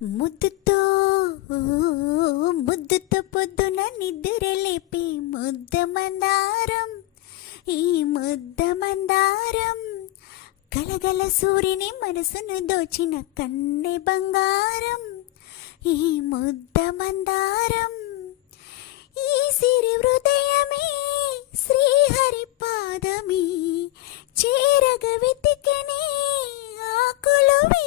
ముద్దుతో ముద్దుతో పొద్దున నిద్ర లేపి ముద్ద మందారం, ఈ ముద్ద మందారం కలగల సూర్యుని మనసును దోచిన కన్నె బంగారం, ఈ ముద్ద మందారం. ఈ సిరి హృదయమే శ్రీహరి పాదమే చేరగ వెతికనే ఆకులువే.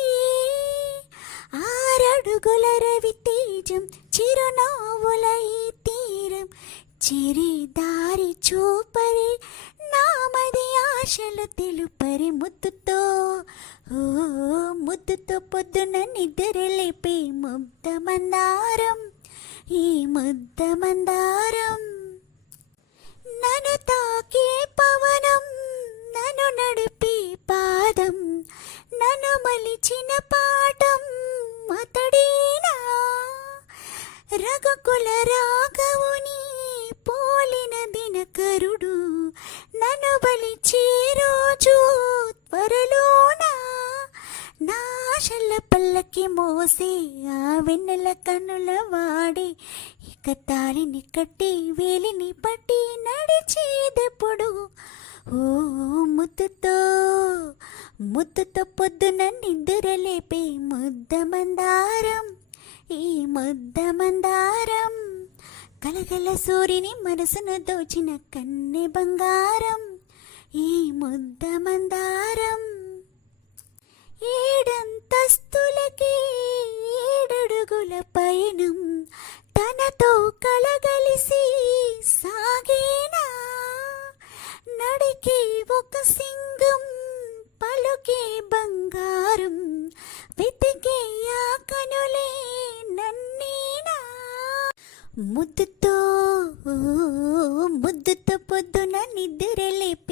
ఆరడుగుల రవి తేజం చిరునవ్వుల ఈ తీరం చిరి దారి చూపరి నామది ఆశలు తెలుపరి. ముద్దుతో ముద్దుతో పొద్దున నిద్ర లేపే ముద్ద మందారం, ఈ ముద్ద మందారం. నన్ను తాకే పవనం, నన్ను నడిపే పాదం, నన్ను మలిచిన పాఠం అతడేనా. రఘుకుల రాఘవుని పోలిన దినకరుడు నన్ను బలిచే రోజు త్వరలోనా. నాశల పల్లకి మోసే ఆ వెన్నెల కన్నుల వాడి ఇక తాళిని కట్టి వేలిని పట్టి నడిచేదెప్పుడు. ఓ ముద్దుతో ముద్దుతో పొద్దున నిద్ర లేపే ముద్ద మందారం, ఈ ముద్ద మందారం కలగల సూర్యుని మనసును దోచిన కన్నె బంగారం, ఈ ముద్ద మందారం. ఏడంతస్తులకి ఏడడుగుల పయనం తనతో కలగలిసి సాగేనా. నడికే ఒక సింగం పలుకే బంగారం వెతికే ఆ కనులే నన్నేనా. ముద్దుతో ముద్దుతో పొద్దున నిద్ర లేపే